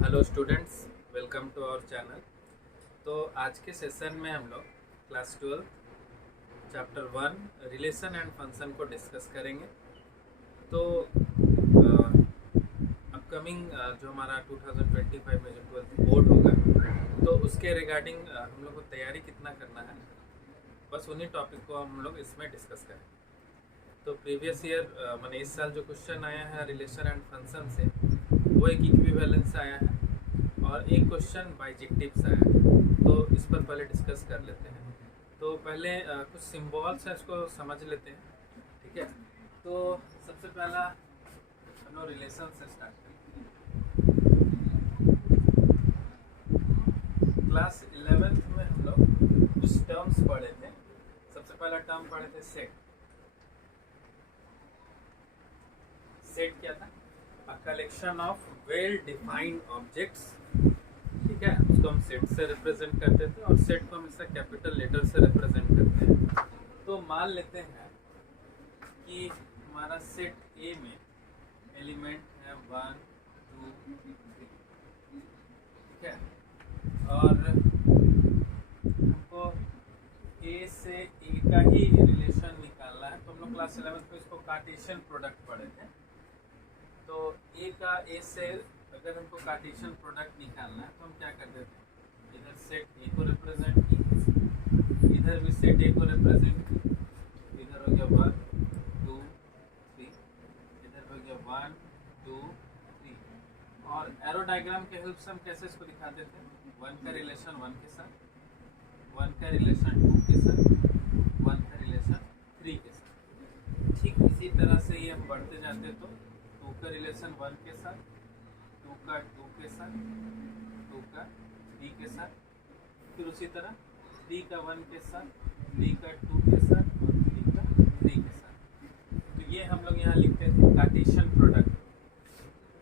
Hello students, welcome to our channel. तो आज के सेशन में हम लोग class 12 chapter 1 relation and function को डिस्कस करेंगे। तो अपकमिंग जो हमारा 2025 में जो 12th बोर्ड होगा तो उसके रिगार्डिंग हम लोग को तैयारी कितना करना है, बस उन्हीं टॉपिक को हम लोग इसमें डिस्कस करें। तो प्रीवियस ईयर मैंने इस साल जो क्वेश्चन आया है रिलेशन एंड फंक्शन से, वो एक इक्विवेलेंस आया है और एक क्वेश्चन बाइजेक्टिव्स आया है। तो इस पर पहले डिस्कस कर लेते हैं। तो पहले कुछ सिंबल्स हैं, इसको समझ लेते हैं, ठीक है। तो सबसे पहला हम लोग रिलेशन से स्टार्ट करेंगे। क्लास 11th में हम लोग कुछ टर्म्स पढ़े थे। सबसे पहला टर्म पढ़े थे सेट। सेट क्या था? A collection of well defined objects, ठीक है, उसको हम सेट से रिप्रेजेंट करते थे और सेट को हमेशा कैपिटल लेटर से रिप्रेजेंट करते हैं। तो मान लेते हैं कि हमारा सेट ए में एलिमेंट है 1 2 3, ठीक है, और हमको ए से ए का ही रिलेशन निकालना है। तो हम लोग क्लास 11 में इसको कार्टेशियन प्रोडक्ट पढ़े थे। तो ए का ए से अगर हमको कार्टेशियन प्रोडक्ट निकालना है तो हम क्या करते थे, इधर सेट ए को रिप्रेजेंट किए, इधर भी सेट ए को रिप्रेजेंट किए, इधर हो गया 1 2 3, इधर हो गया 1 2 3। और एरो डायग्राम के हेल्प से हम कैसे इसको दिखाते थे, 1 का रिलेशन 1 के साथ, 1 का रिलेशन 2 के साथ, 1 का रिलेशन 3 के साथ। ठीक इसी तरह से ये हम बढ़ते जाते तो 2 का रिलेशन 1 के साथ, 2 का 2 के साथ, 2 का 3 के साथ, फिर उसी तरह 3 का 1 के साथ, 3 का 2 के साथ और 3 का 3 के साथ। तो ये हम लोग यहाँ लिखते थे कार्टेशियन प्रोडक्ट।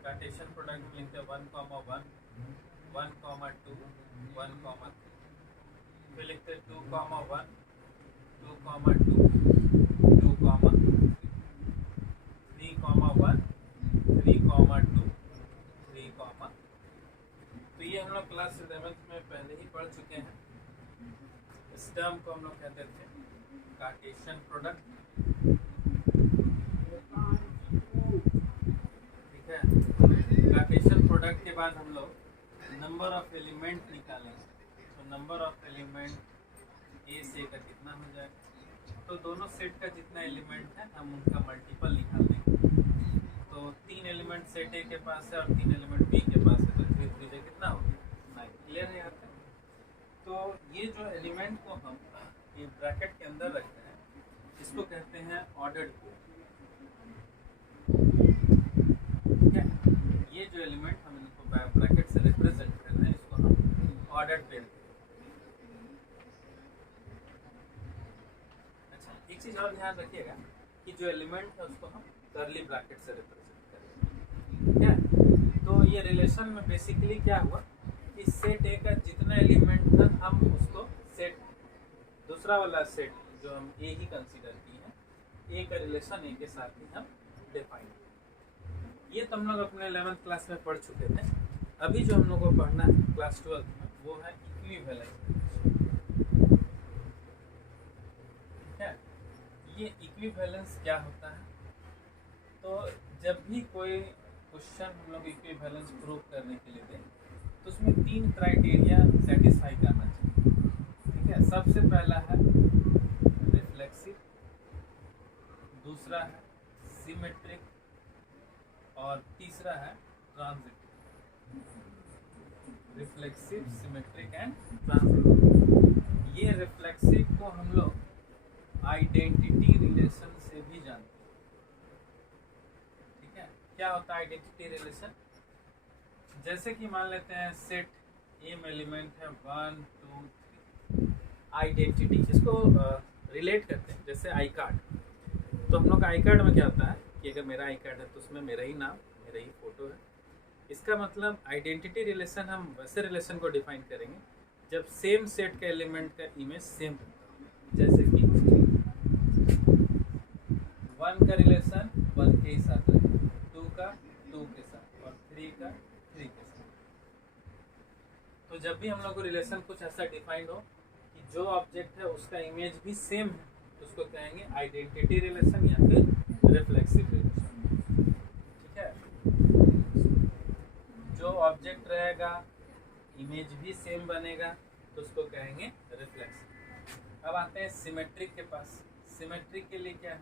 कार्टेशियन प्रोडक्ट में लिखते हैं 1, 1 1, 2 1, 3, फिर लिखते हैं 2, 1 2, 2 2, 3, 3, 1 3, 2 3, तो ये हम लोग क्लास 11th में पहले ही पढ़ चुके हैं। इस टर्म को हम लोग कहते थे कार्टेशियन प्रोडक्ट, ठीक है। कार्टेशियन प्रोडक्ट के बाद हम लोग नंबर ऑफ एलिमेंट निकालेंगे। तो नंबर ऑफ एलिमेंट ए से का कितना हो जाएगा, तो दोनों सेट का जितना एलिमेंट है हम उनका मल्टीपल निकाल देंगे। तो 3 एलिमेंट सेट ए के पास है और 3 एलिमेंट बी के पास है, तो 3 3 से कितना हो गया 9। क्लियर है यहाँ तक? तो ये जो एलिमेंट को हम ये ब्रैकेट के अंदर रखते हैं, इसको कहते हैं ऑर्डर्ड पेयर, ठीक है। ये जो एलिमेंट हम इनको ब्रैकेट से रिप्रेजेंट कर रहे हैं, इसको हम ऑर्डर्ड पेयर। अच्छा, एक चीज़ और ध्यान रखिएगा कि जो एलिमेंट है उसको हम कर्ली ब्रैकेट से रिप्रेजेंट करेंगे, ठीक है। तो ये रिलेशन में बेसिकली क्या हुआ कि सेट ए का जितना एलिमेंट था हम उसको सेट दूसरा वाला सेट जो हम ए ही कंसीडर किए हैं, ए का रिलेशन ए के साथ ही हम डिफाइन। ये तो हम लोग अपने 11th क्लास में पढ़ चुके थे। अभी जो हम लोग को पढ़ना है क्लास 12 में वो है इक्विवेलेंस, ठीक है। ये इक्विवेलेंस क्या होता है? तो जब भी कोई क्वेश्चन हम लोग इक्विवेलेंस प्रूव करने के लिए दें तो उसमें 3 क्राइटेरिया सेटिस्फाई करना चाहिए, ठीक है। सबसे पहला है रिफ्लेक्सिव, दूसरा है सिमेट्रिक और तीसरा है transitive. Reflexive, symmetric and transitive. ये रिफ्लेक्सिव को हम लोग आइडेंटिटी रिलेशन से भी जानते हैं, ठीक है। क्या होता है आइडेंटिटी रिलेशन? जैसे कि मान लेते हैं सेट ए में एलिमेंट है 1 2 3, आइडेंटिटी इसको रिलेट करते हैं जैसे आई कार्ड। तो हम लोग आई कार्ड में क्या होता है कि अगर मेरा आई कार्ड है तो उसमें मेरा ही नाम, मेरा ही फोटो है। इसका मतलब आइडेंटिटी रिलेशन हम वैसे रिलेशन को डिफाइन करेंगे जब सेम सेट का एलिमेंट का इमेज सेम होता है। जैसे कि 1 का रिलेशन 1 के ही साथ रहेगा, 2 का 2 के साथ और 3 का 3 के साथ। जब भी हम लोग को रिलेशन कुछ ऐसा डिफाइंड हो कि जो ऑब्जेक्ट है उसका इमेज भी सेम है, तो उसको कहेंगे आइडेंटिटी रिलेशन या फिर रिफ्लेक्सिव रिलेशन। ठीक है, जो ऑब्जेक्ट रहेगा इमेज भी सेम बनेगा तो उसको कहेंगे रिफ्लेक्सिव। अब आते हैं सिमेट्रिक के पास। सिमेट्रिक के लिए क्या है,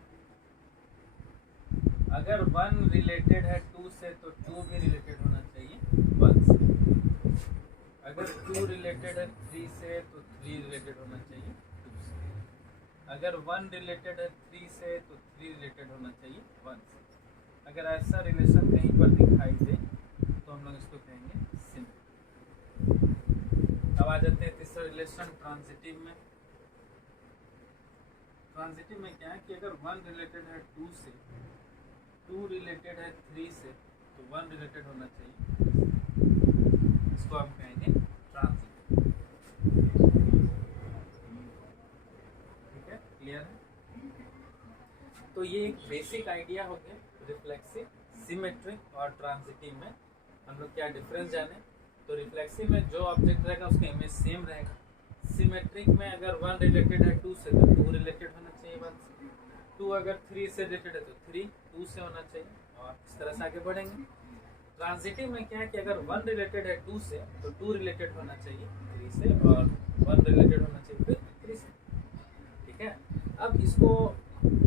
अगर 1 रिलेटेड है 2 से तो 2 भी रिलेटेड होना चाहिए 1 से। अगर 2 रिलेटेड है 3 से तो 3 रिलेटेड होना चाहिए 2 से। अगर 1 रिलेटेड है 3 से तो 3 रिलेटेड होना चाहिए 1 से। अगर ऐसा रिलेशन कहीं पर दिखाई दे तो हम लोग इसको कहेंगे सिमेट्रिक। अब आ जाते हैं तीसरा रिलेशन ट्रांजिटिव में। ट्रांजिटिव में क्या है कि अगर 1 रिलेटेड है 2 से, 2 रिलेटेड है 3 से तो 1 रिलेटेड होना चाहिए, इसको हम कहेंगे ट्रांजिटिव। ठीक है, क्लियर है? तो ये एक बेसिक आइडिया हो गया रिफ्लेक्सिव, सिमेट्रिक और ट्रांजिटिव में हम लोग क्या डिफरेंस जाने। तो रिफ्लेक्सिव में जो ऑब्जेक्ट रहेगा उसका इमेज सेम रहेगा। सिमेट्रिक में अगर 1 रिलेटेड है 2 से तो 2 रिलेटेड होना चाहिए 1 से। 2 अगर 3 से रिलेटेड है तो 3 2 से होना चाहिए, और इस तरह से आगे बढ़ेंगे। ट्रांजिटिव में क्या है कि अगर 1 रिलेटेड है 2 से तो 2 रिलेटेड होना चाहिए 3 से, और 1 रिलेटेड होना चाहिए फिर 3 से। ठीक है, अब इसको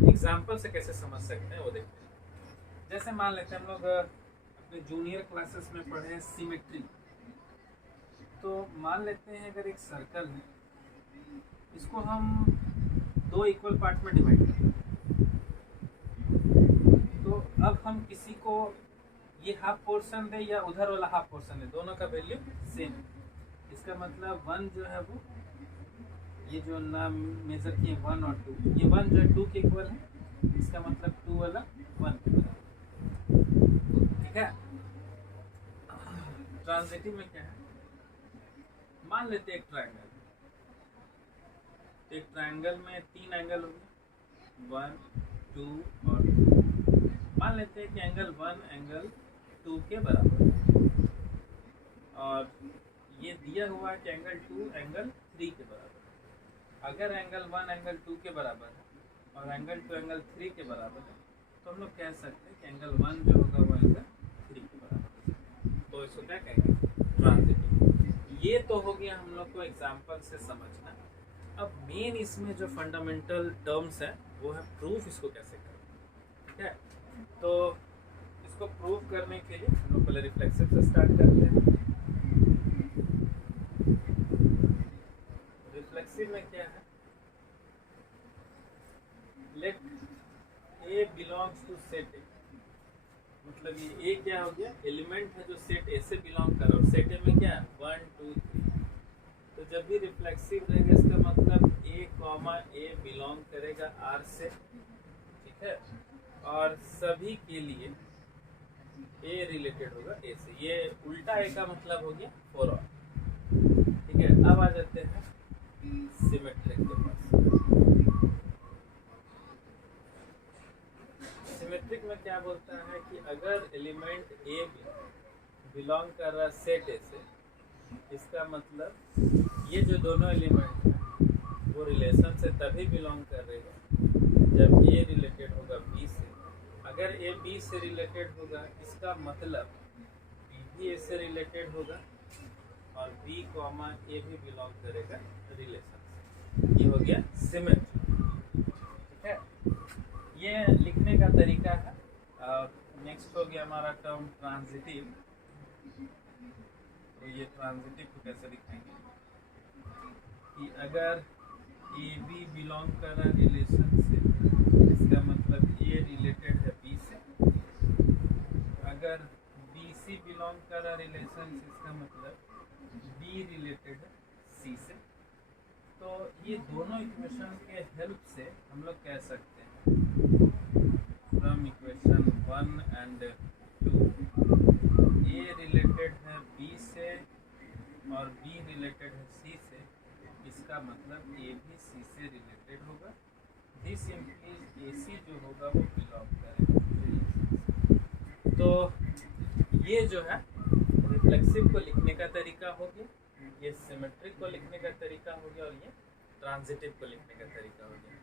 एग्जाम्पल से कैसे समझ सकते हैं वो देखते हैं। जैसे मान लेते हैं हम लोग अपने जूनियर क्लासेस में पढ़े सिमेट्री। तो मान लेते हैं अगर एक सर्कल है, इसको हम 2 इक्वल पार्ट में डिवाइड करते हैं। तो अब हम किसी को ये हाफ पोर्शन दे या उधर वाला हाफ पोर्शन दे, दोनों का वैल्यू सेम। इसका मतलब 1 जो है वो, ये जो नाम मेजर किए 1 और 2, ये 1 जो है 2 के इक्वल है, इसका मतलब 2 वाला 1 के बराबर। ठीक है, ट्रांजिटिव में क्या है, मान लेते हैं एक ट्रायंगल। एक ट्रायंगल में 3 एंगल होंगे, 1 2 और 2। मान लेते हैं कि एंगल 1 एंगल 2 के बराबर है, और ये दिया हुआ है कि एंगल 2 एंगल 3 के बराबर है। अगर एंगल 1 एंगल 2 के बराबर है और एंगल 2 एंगल 3 के बराबर है तो हम लोग कह सकते हैं कि एंगल 1 जो होगा वो एंगल 3 के बराबर है। तो इसको क्या कहेंगे, ट्रांजिटिव। ये तो हो गया हम लोग को एग्जाम्पल से समझना। अब मेन इसमें जो फंडामेंटल टर्म्स है वो है प्रूफ, इसको कैसे करें। ठीक है, तो इसको प्रूफ करने के लिए हम लोग पहले रिफ्लेक्सिव से स्टार्ट करते हैं। रिफ्लेक्सिव में क्या है, let A belongs to set A. मतलब ये ए क्या हो गया, एलिमेंट है जो सेट ए से बिलोंग कर रहा है, और सेट ए में क्या है 1 2 3। तो जब भी रिफ्लेक्सिव रहेगा इसका मतलब ए कॉमा ए बिलोंग करेगा आर से। ठीक है, और सभी के लिए ए रिलेटेड होगा ए से। ये उल्टा ए का मतलब हो गया फॉर ऑल। ठीक है, अब आ जाते हैं सिमेट्रिक के पास। सिमेट्रिक में क्या बोलता है कि अगर एलिमेंट ए बिलोंग कर रहा है सेट ए से, इसका मतलब ये जो दोनों एलिमेंट हैं वो रिलेशन से तभी बिलोंग कर रहे हैं जब ए रिलेटेड होगा बी से। अगर ए बी से रिलेटेड होगा इसका मतलब बी भी ए से रिलेटेड होगा, और बी कॉमा ए भी बिलोंग करेगा रिलेशन से। ये हो गया सिमेट्री। ठीक है, ये लिखने का तरीका है। नेक्स्ट हो गया हमारा टर्म ट्रांजिटिव। तो ये ट्रांजिटिव को कैसे लिखेंगे कि अगर ए बी बिलोंग कर रहा है रिलेशन से, इसका मतलब ए रिलेटेड है बी से। अगर बी सी बिलोंग कर रहा है रिलेशन से, इसका मतलब बी रिलेटेड है सी से। तो ये दोनों इक्वेशन के हेल्प से हम लोग कह सकते हैं from equation 1 and 2, A related है बी से और बी रिलेटेड है सी से, इसका मतलब ए भी सी से रिलेटेड होगा। दिस इम्प्लीज ए सी जो होगा वो बिलोंग करेगा। तो ये जो है रिफ्लेक्सिव को लिखने का तरीका हो गया, ये सिमेट्रिक को लिखने का तरीका हो गया, और ये ट्रांजिटिव को लिखने का तरीका हो गया।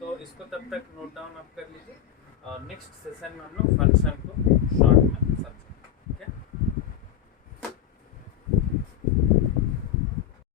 तो इसको तब तक नोट डाउन आप कर लीजिए, और नेक्स्ट सेशन में हम लोग फंक्शन को शॉर्ट